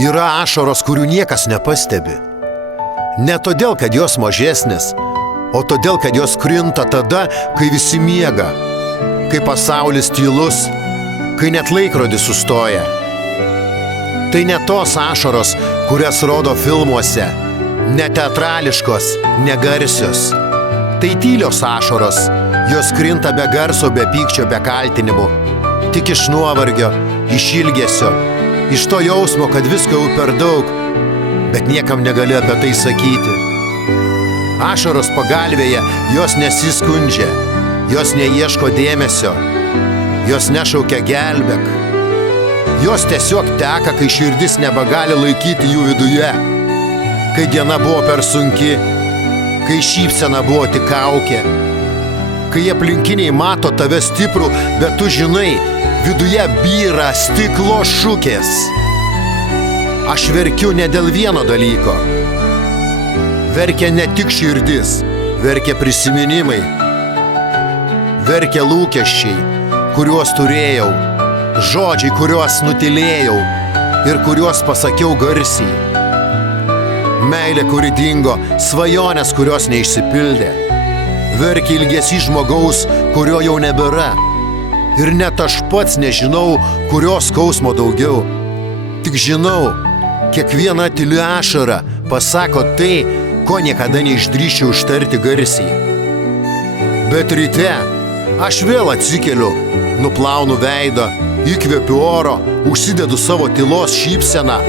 Yra ašaros, kurių niekas nepastebi. Ne todėl, kad jos mažesnės, o todėl, kad jos krinta tada, kai visi miega, kai pasaulis tylus, kai net laikrodis sustoja. Tai ne tos ašaros, kurias rodo filmuose, ne teatrališkos, ne garsios. Tai tylios ašaros, jos krinta be garso, be pykčio, be kaltinimų. Tik iš nuovargio, iš ilgesio, iš to jausmo, kad visko jau per daug, bet niekam negali apie tai sakyti. Ašaros pagalvėje jos nesiskundžia, jos neieško dėmesio, jos nešaukia gelbėk. Jos tiesiog teka, kai širdis nebegali laikyti jų viduje, kai diena buvo per sunki, kai šypsena buvo tik kaukė, kai aplinkiniai mato tave stiprų, bet tu žinai, viduje byra stiklo šukės. Aš verkiu ne dėl vieno dalyko. Verkia ne tik širdis, verkia prisiminimai. Verkia lūkesčiai, kuriuos turėjau, žodžiai, kuriuos nutilėjau ir kuriuos pasakiau garsiai. Meilė, kuri dingo, svajonės, kurios neišsipildė. Verkia ilgesys žmogaus, kurio jau nebėra. Ir net aš pats nežinau, kurios skausmo daugiau. Tik žinau, kiekviena tyli ašara pasako tai, ko niekada neišdrįsčiau ištarti garsiai. Bet ryte aš vėl atsikeliu, nuplaunu veidą, įkvepiu oro, užsidedu savo tylos šypseną,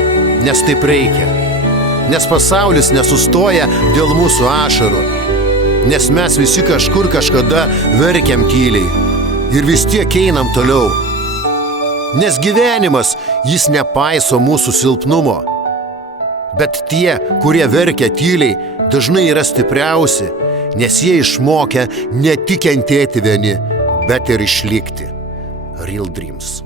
nes taip reikia. Nes pasaulis nesustoja dėl mūsų ašarų. Nes mes visi kažkur kažkada verkiam tyliai. Ir vis tiek einam toliau. Nes gyvenimas, jis nepaiso mūsų silpnumo. Bet tie, kurie verkia tyliai, dažnai yra stipriausi, nes jie išmokę ne tik kentėti vieni, bet ir išlikti. Real Dreams.